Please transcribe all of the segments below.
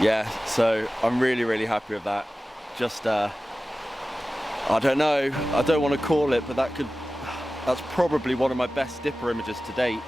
Yeah, so I'm really happy with that. Just I don't know, I don't want to call it, but that's probably one of my best dipper images to date.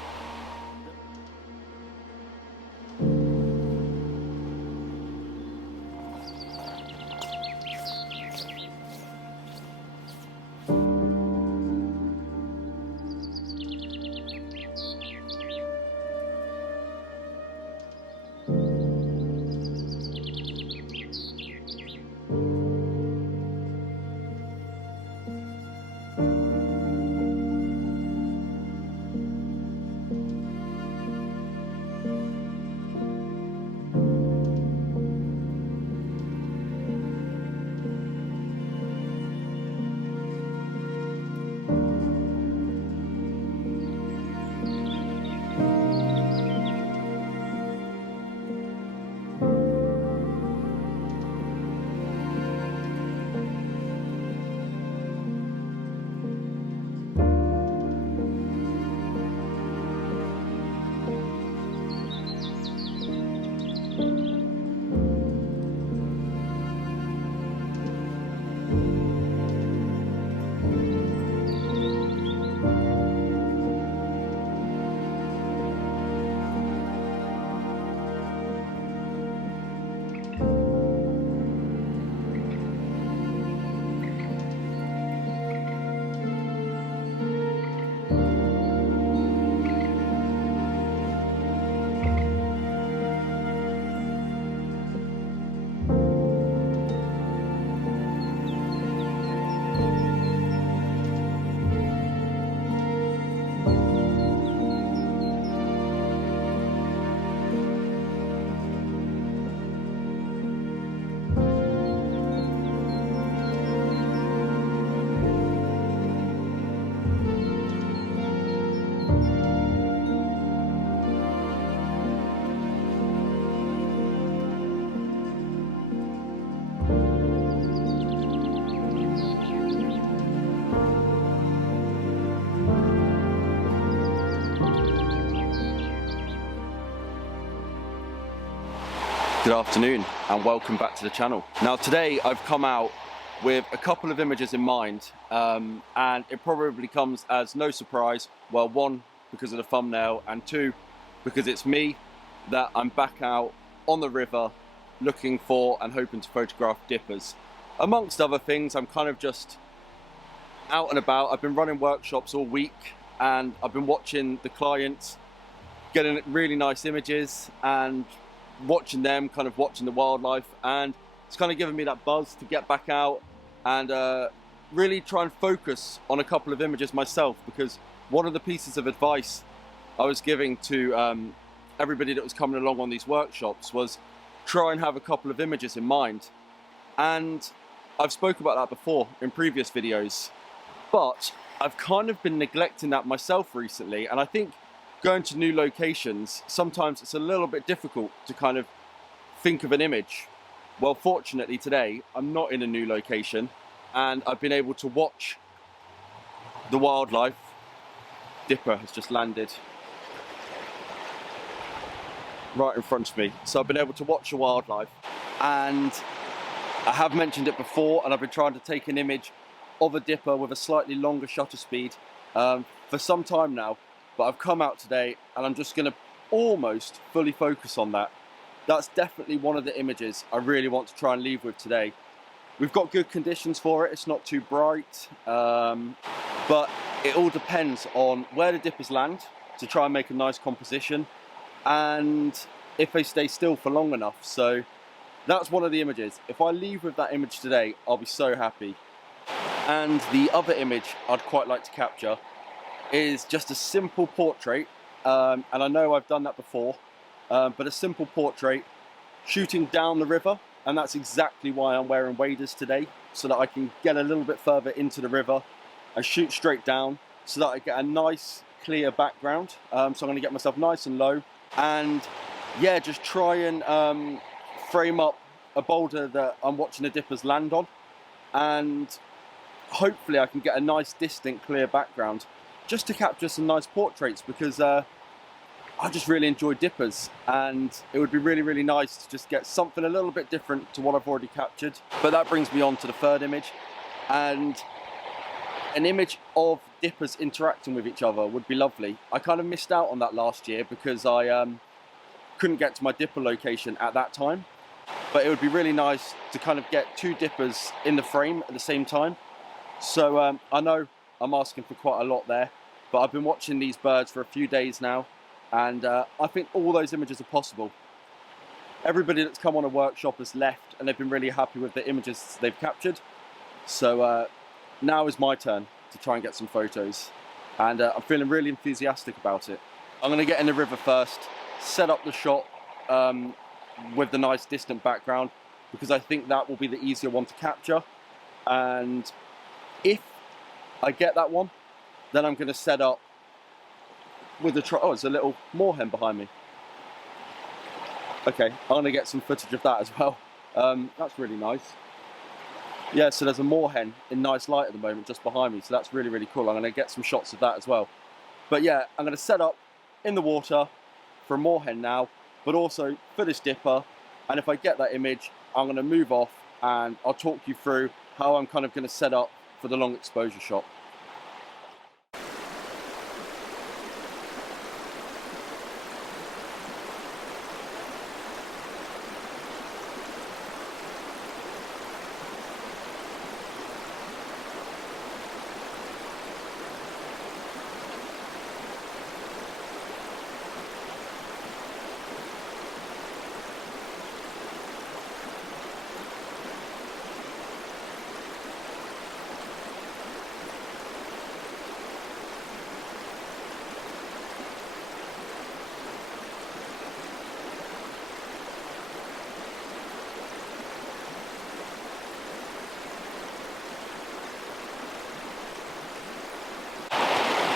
Good afternoon and welcome back to the channel. Now today I've come out with a couple of images in mind, and it probably comes as no surprise. Well, one, because of the thumbnail, and two, because it's me that I'm back out on the river looking for and hoping to photograph dippers. Amongst other things, I'm kind of just out and about. I've been running workshops all week and I've been watching the clients getting really nice images and watching them, kind of watching the wildlife, and it's kind of given me that buzz to get back out and really try and focus on a couple of images myself, because one of the pieces of advice I was giving to everybody that was coming along on these workshops was try and have a couple of images in mind. And I've spoken about that before in previous videos, but I've kind of been neglecting that myself recently, and I think going to new locations, sometimes it's a little bit difficult to kind of think of an image. Well, fortunately today, I'm not in a new location and I've been able to watch the wildlife. Dipper has just landed right in front of me. So I've been able to watch the wildlife, and I have mentioned it before, and I've been trying to take an image of a dipper with a slightly longer shutter speed for some time now. But I've come out today and I'm just going to almost fully focus on that. That's definitely one of the images I really want to try and leave with today. We've got good conditions for it, it's not too bright, but it all depends on where the dippers land to try and make a nice composition, and if they stay still for long enough. So that's one of the images. If I leave with that image today, I'll be so happy. And the other image I'd quite like to capture is just a simple portrait, and I know I've done that before, but a simple portrait shooting down the river, and that's exactly why I'm wearing waders today, so that I can get a little bit further into the river and shoot straight down so that I get a nice clear background. So I'm going to get myself nice and low, and yeah, just try and frame up a boulder that I'm watching the dippers land on, and hopefully I can get a nice distant clear background just to capture some nice portraits, because I I just really enjoy dippers, and it would be really, really nice to just get something a little bit different to what I've already captured. But that brings me on to the third image, and an image of dippers interacting with each other would be lovely. I kind of missed out on that last year because I couldn't get to my dipper location at that time. But it would be really nice to kind of get two dippers in the frame at the same time. So I know I'm asking for quite a lot there, but I've been watching these birds for a few days now, and I think all those images are possible. Everybody that's come on a workshop has left, and they've been really happy with the images they've captured. So now is my turn to try and get some photos, and I'm feeling really enthusiastic about it. I'm going to get in the river first, set up the shot with the nice distant background, because I think that will be the easier one to capture. And if I get that one, then I'm going to set up with the oh, there's a little moorhen behind me. Okay, I'm going to get some footage of that as well. That's really nice. Yeah, so there's a moorhen in nice light at the moment just behind me, so that's really, really cool. I'm going to get some shots of that as well. But yeah, I'm going to set up in the water for a moorhen now, but also for this dipper. And if I get that image, I'm going to move off and I'll talk you through how I'm kind of going to set up for the long exposure shot.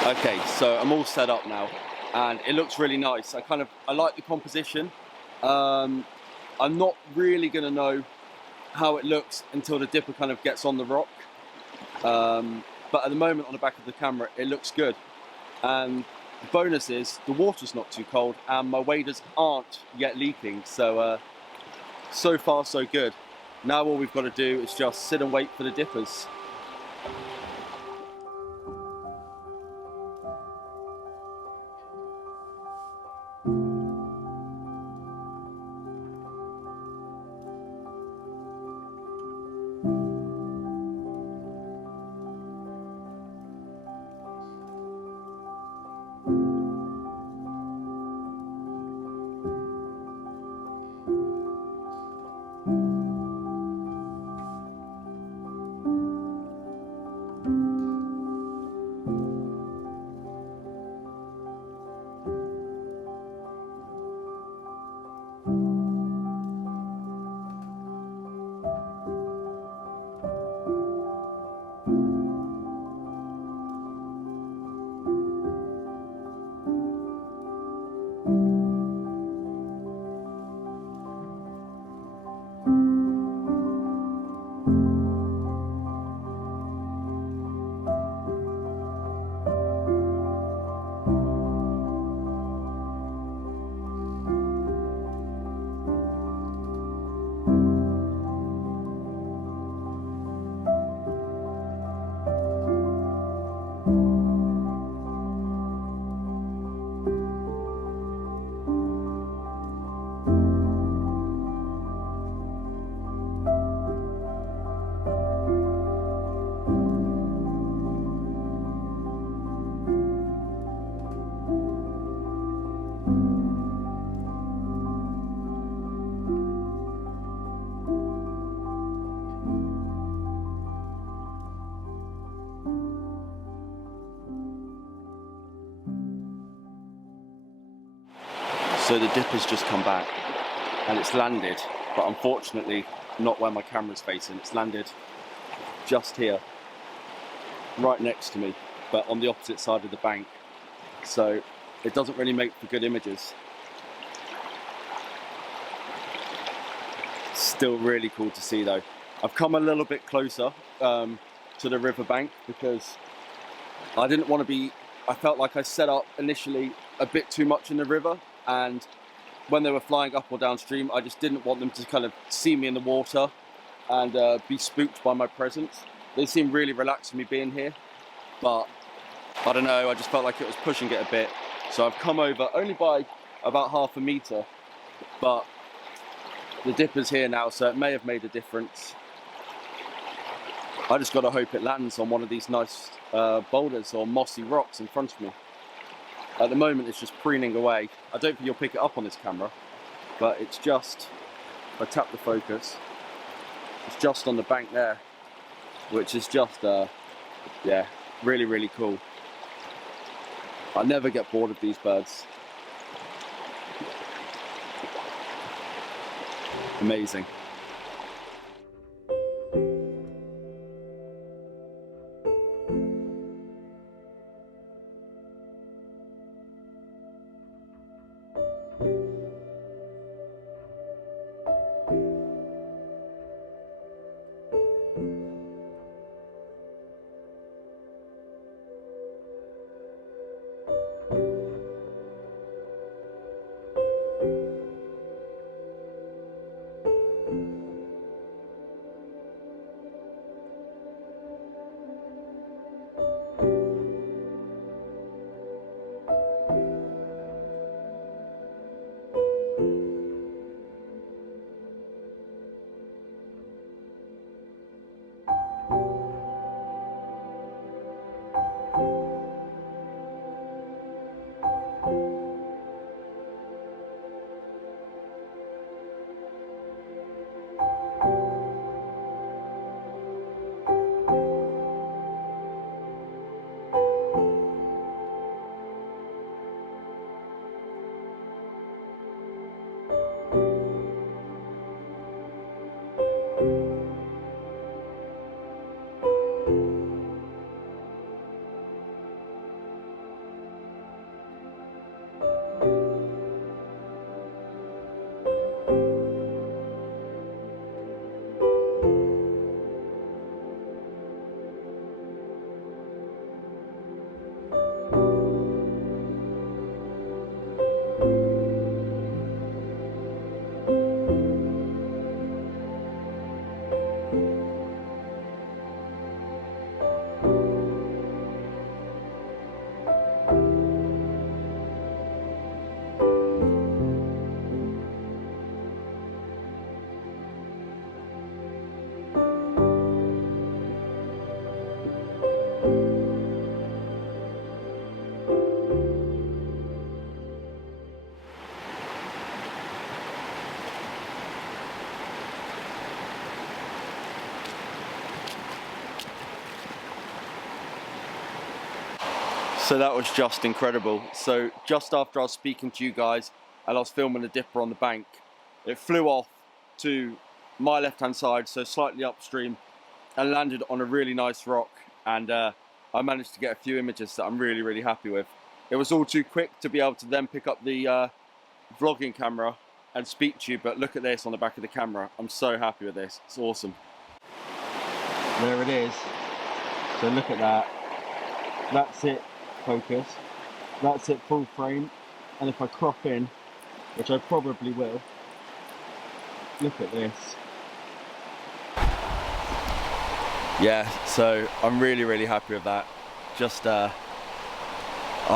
Okay, so I'm all set up now, and it looks really nice. I like the composition. I'm not really going to know how it looks until the dipper kind of gets on the rock. But at the moment on the back of the camera, it looks good. And the bonus is the water's not too cold and my waders aren't yet leaking. So, so far so good. Now all we've got to do is just sit and wait for the dippers. So the dipper's just come back and it's landed, but unfortunately not where my camera's facing. It's landed just here, right next to me, but on the opposite side of the bank. So it doesn't really make for good images. Still really cool to see though. I've come a little bit closer to the riverbank because I didn't want to be I felt like I set up initially a bit too much in the river, and when they were flying up or downstream, I just didn't want them to kind of see me in the water and be spooked by my presence. They seemed really relaxed with me being here, but I don't know, I just felt like it was pushing it a bit. So I've come over only by about half a meter, but the dipper's here now, so it may have made a difference. I just gotta hope it lands on one of these nice boulders or mossy rocks in front of me. At the moment it's just preening away. I don't think you'll pick it up on this camera, but it's just, if I tap the focus, it's just on the bank there, which is just, yeah, really, really cool. I never get bored of these birds. Amazing. So that was just incredible. So just after I was speaking to you guys and I was filming the dipper on the bank, it flew off to my left-hand side, so slightly upstream, and landed on a really nice rock. And I managed to get a few images that I'm really, really happy with. It was all too quick to be able to then pick up the vlogging camera and speak to you, but look at this on the back of the camera. I'm so happy with this. It's awesome. There it is. So look at that. That's it. Focus. That's it full frame, and if I crop in, which I probably will, look at this. Yeah, so I'm really, really happy with that. Just I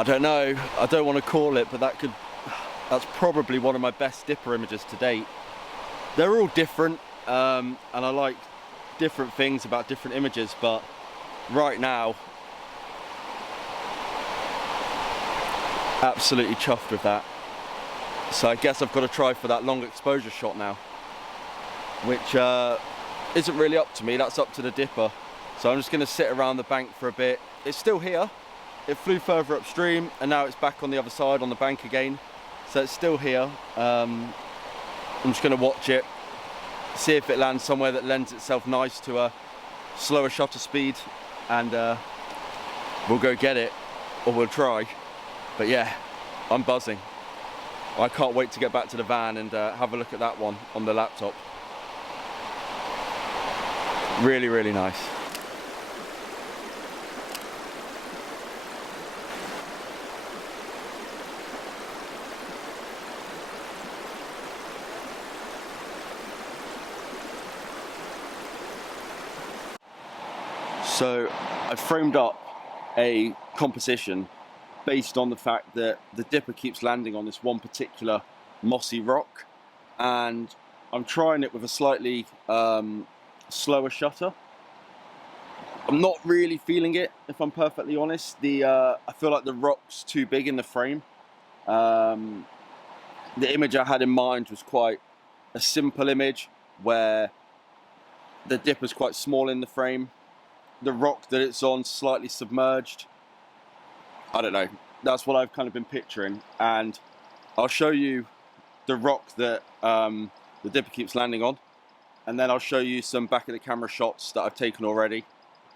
don't know, I don't want to call it, but that's probably one of my best dipper images to date. They're all different, and I like different things about different images, but right now absolutely chuffed with that. So I guess I've got to try for that long exposure shot now, which isn't really up to me, that's up to the dipper. So I'm just going to sit around the bank for a bit. It's still here, it flew further upstream and now it's back on the other side on the bank again, so it's still here. I'm just going to watch it, see if it lands somewhere that lends itself nice to a slower shutter speed, and we'll go get it, or we'll try. But yeah, I'm buzzing. I can't wait to get back to the van and have a look at that one on the laptop. Really, really nice. So I framed up a composition based on the fact that the dipper keeps landing on this one particular mossy rock, and I'm trying it with a slightly slower shutter. I'm not really feeling it, if I'm perfectly honest. I feel like the rock's too big in the frame. The image I had in mind was quite a simple image where the dipper's quite small in the frame, the rock that it's on slightly submerged. I don't know, that's what I've kind of been picturing, and I'll show you the rock that the dipper keeps landing on, and then I'll show you some back of the camera shots that I've taken already.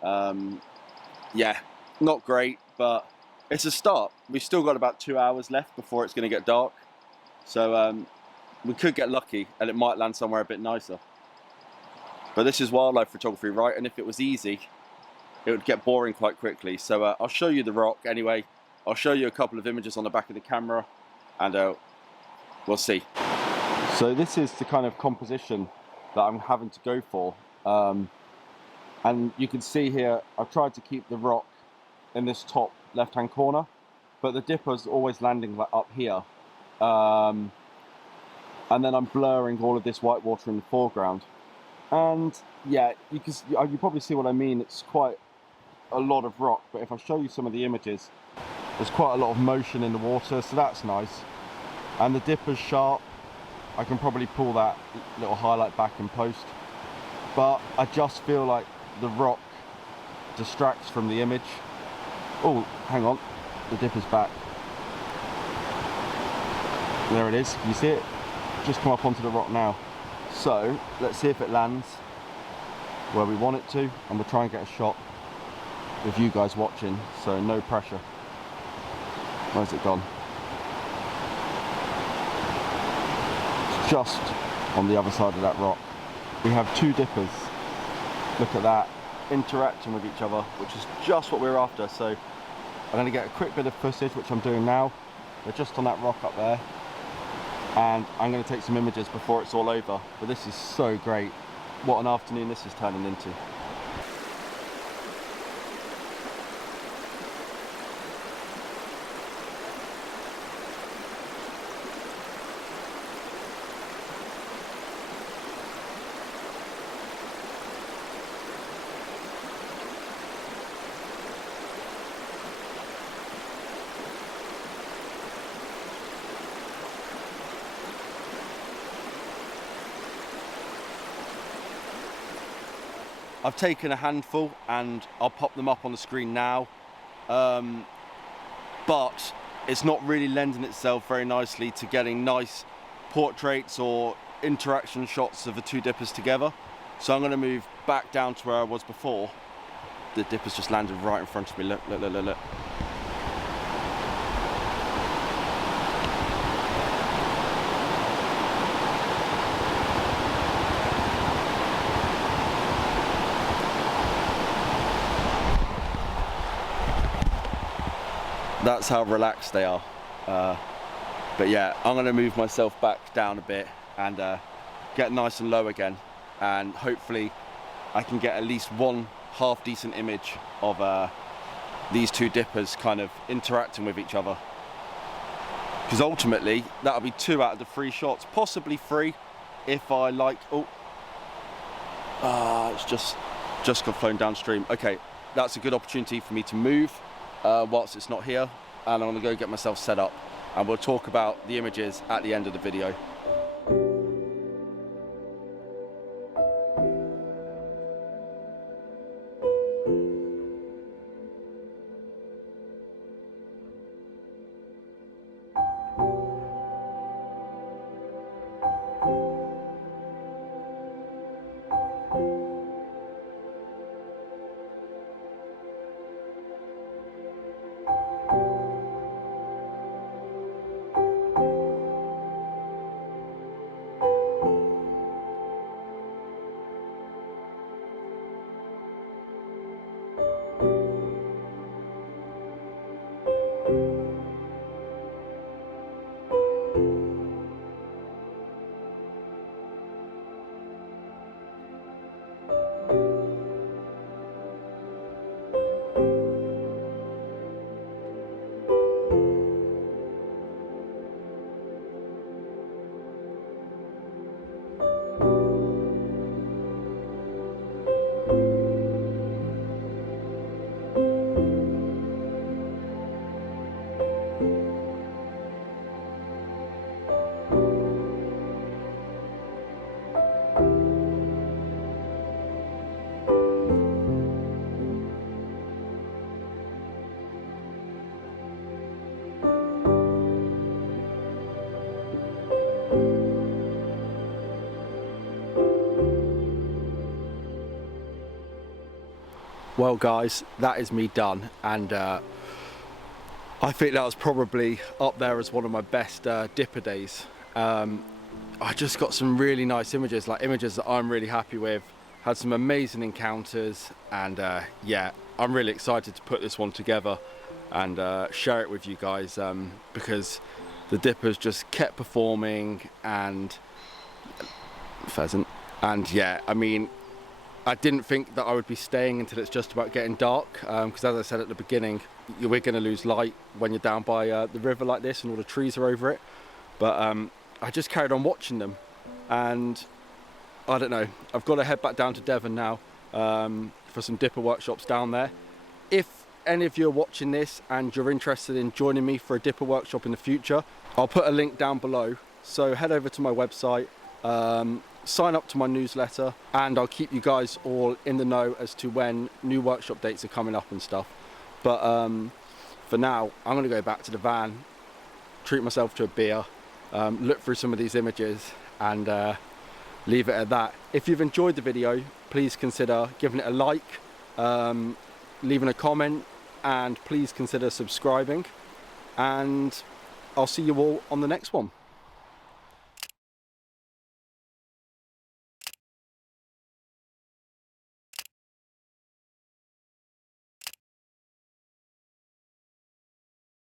Yeah, not great, but it's a start. We've still got about 2 hours left before it's going to get dark, so we could get lucky and it might land somewhere a bit nicer. But this is wildlife photography, right? And if it was easy, it would get boring quite quickly. So I'll show you the rock anyway. I'll show you a couple of images on the back of the camera, and we'll see. So this is the kind of composition that I'm having to go for. And you can see here, I've tried to keep the rock in this top left-hand corner, but the dipper's always landing like up here. And then I'm blurring all of this white water in the foreground. And yeah, you probably see what I mean. It's quite a lot of rock, but if I show you some of the images, there's quite a lot of motion in the water, so that's nice. And the dipper's sharp. I can probably pull that little highlight back in post, but I just feel like the rock distracts from the image. Oh, hang on, the dipper's back. There it is, can you see it? Just come up onto the rock now. So let's see if it lands where we want it to, and we'll try and get a shot with you guys watching, so no pressure. Where's it gone? It's just on the other side of that rock. We have two dippers, look at that, interacting with each other, which is just what we're after. So I'm going to get a quick bit of footage, which I'm doing now. They're just on that rock up there, and I'm going to take some images before it's all over. But this is so great. What an afternoon this is turning into. I've taken a handful and I'll pop them up on the screen now, but it's not really lending itself very nicely to getting nice portraits or interaction shots of the two dippers together. So I'm going to move back down to where I was before. The dippers just landed right in front of me. Look, look, look, look, look. That's how relaxed they are. But yeah, I'm going to move myself back down a bit and get nice and low again, and hopefully I can get at least one half decent image of these two dippers kind of interacting with each other, because ultimately that'll be 2 out of the 3 shots, possibly 3 if I like. It's just got flown downstream. Okay, that's a good opportunity for me to move whilst it's not here, and I'm going to go get myself set up, and we'll talk about the images at the end of the video. Well guys, that is me done, and I think that was probably up there as one of my best dipper days. I just got some really nice images, like images that I'm really happy with, had some amazing encounters, and yeah, I'm really excited to put this one together and share it with you guys, because the dippers just kept performing, and pheasant, and yeah, I mean, I didn't think that I would be staying until it's just about getting dark, because as I said at the beginning, we're going to lose light when you're down by the river like this and all the trees are over it. But I just carried on watching them, and I don't know, I've got to head back down to Devon now for some dipper workshops down there. If any of you are watching this and you're interested in joining me for a dipper workshop in the future, I'll put a link down below, so head over to my website, sign up to my newsletter, and I'll keep you guys all in the know as to when new workshop dates are coming up and stuff. But for now, I'm going to go back to the van, treat myself to a beer, look through some of these images, and leave it at that. If you've enjoyed the video, please consider giving it a like, leaving a comment, and please consider subscribing, and I'll see you all on the next one.